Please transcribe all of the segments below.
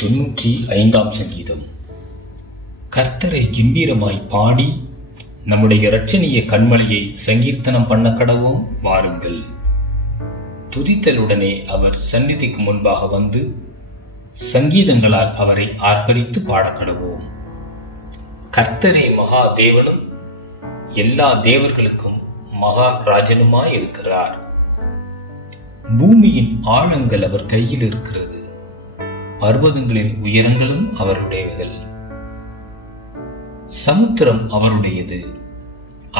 95 சங்கீதம். கர்த்தரை கம்பீரமாய் பாடி நம்முடைய இரட்சணிய கண்மலையை சங்கீர்த்தனம் பண்ண கடவோம், வாருங்கள். துதித்தலுடனே அவர் சந்நிதிக்கு முன்பாக வந்து சங்கீதங்களால் அவரை ஆர்ப்பரித்து பாடக்கடவோம். கர்த்தரே மகா தேவனும் எல்லா தேவர்களுக்கும் மகா ராஜனுமாய் இருக்கிறார். பூமியின் ஆழங்கள் அவர் கையில் இருக்கிறது, பர்வதங்களின் உயரங்களும் அவருடையவைகள். சமுத்திரம் அவருடையது,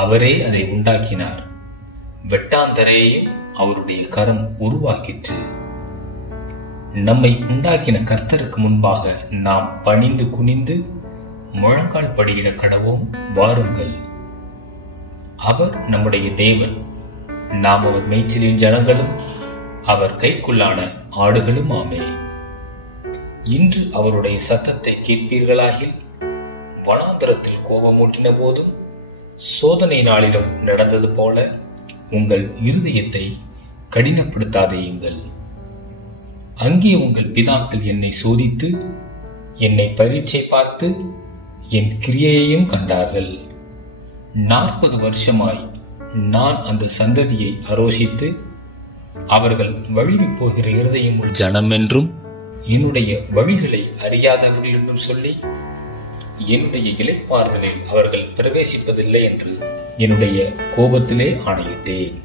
அவரே அதை உண்டாக்கினார். வெட்டாந்தரையையும் அவருடைய கரம் உருவாக்கிற்று. நம்மை உண்டாக்கின கர்த்தருக்கு முன்பாக நாம் பணிந்து குனிந்து முழங்கால் படியிட கடவோம், வாருங்கள். அவர் நம்முடைய தேவன், நாம் அவர் மேய்ச்சலின் ஜனங்களும் அவர் கைக்குள்ளான ஆடுகளும் ஆமே. இன்று அவருடைய சத்தத்தை கேட்பீர்களாகில், வனாந்தரத்தில் கோபமூட்டின போதும் சோதனை நாளிலும் நடந்தது போல உங்கள் இருதயத்தை கடினப்படுத்தாதேயுங்கள். அங்கே உங்கள் பிதாக்கள் என்னை சோதித்து என்னை பரீட்சை பார்த்து என் கிரியையையும் கண்டார்கள். 40 வருஷமாய் நான் அந்த சந்ததியை அரோசித்து அவர்கள் வழுவி போகிற இருதயம் உள்ள ஜனம் என்றும் என்னுடைய வழிகளை அறியாதவர்கள் என்றும் சொல்லி என்னுடைய இளைப்பாறுதலில் அவர்கள் பிரவேசிப்பதில்லை என்று என்னுடைய கோபத்திலே ஆணையிட்டேன்.